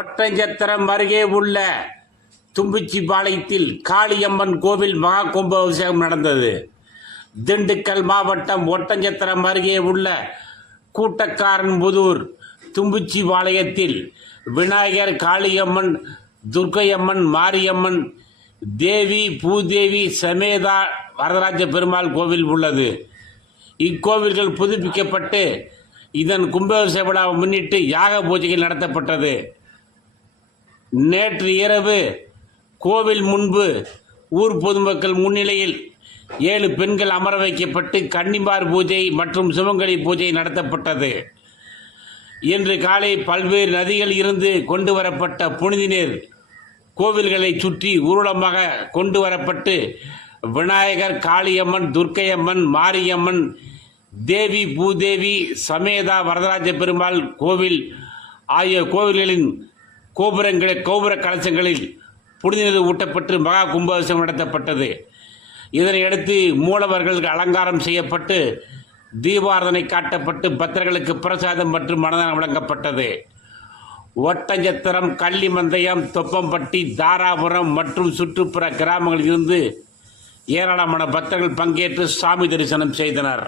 ஒட்டஞ்சத்திரம் அருகே உள்ள தும்பிச்சிபாளையத்தில் காளியம்மன் கோவில் மகா கும்பாபிஷேகம் நடந்தது. திண்டுக்கல் மாவட்டம் ஒட்டஞ்சத்திரம் அருகே உள்ள கூட்டக்காரன் புதூர் தும்பிச்சிபாளையத்தில் விநாயகர் காளியம்மன் துர்க்கையம்மன் மாரியம்மன் தேவி பூதேவி சமேதா வரதராஜ பெருமாள் கோவில் உள்ளது. இக்கோவில்கள் புதுப்பிக்கப்பட்டு இதன் கும்பாபிஷேக விழாவை முன்னிட்டு யாக பூஜைகள் நடத்தப்பட்டது. நேற்று இரவு கோவில் முன்பு ஊர் பொதுமக்கள் முன்னிலையில் ஏழு பெண்கள் அமர வைக்கப்பட்டு கன்னிமார் பூஜை மற்றும் சிவங்கலி பூஜை நடத்தப்பட்டது. இன்று காலை பல்வேறு நதிகளில் இருந்து கொண்டு வரப்பட்ட புனித நீர் கோவில்களை சுற்றி ஊர்வலமாக கொண்டு வரப்பட்டு விநாயகர் காளியம்மன் துர்க்கையம்மன் மாரியம்மன் தேவி பூதேவி சமேதா வரதராஜ பெருமாள் கோவில் ஆகிய கோவில்களின் கோபுரங்களை கோபுர கலசங்களில் புனிதநீர் ஊட்டப்பட்டு மகா கும்பாபிஷேகம் நடத்தப்பட்டது. இதனையடுத்து மூலவர்களுக்கு அலங்காரம் செய்யப்பட்டு தீபாரதனை காட்டப்பட்டு பக்தர்களுக்கு பிரசாதம் மற்றும் மனதானம் வழங்கப்பட்டது. ஒட்டஞ்சத்திரம் கள்ளிமந்தயம் தொப்பம்பட்டி தாராபுரம் மற்றும் சுற்றுப்புற கிராமங்களில் இருந்து ஏராளமான பக்தர்கள் பங்கேற்று சாமி தரிசனம் செய்தனர்.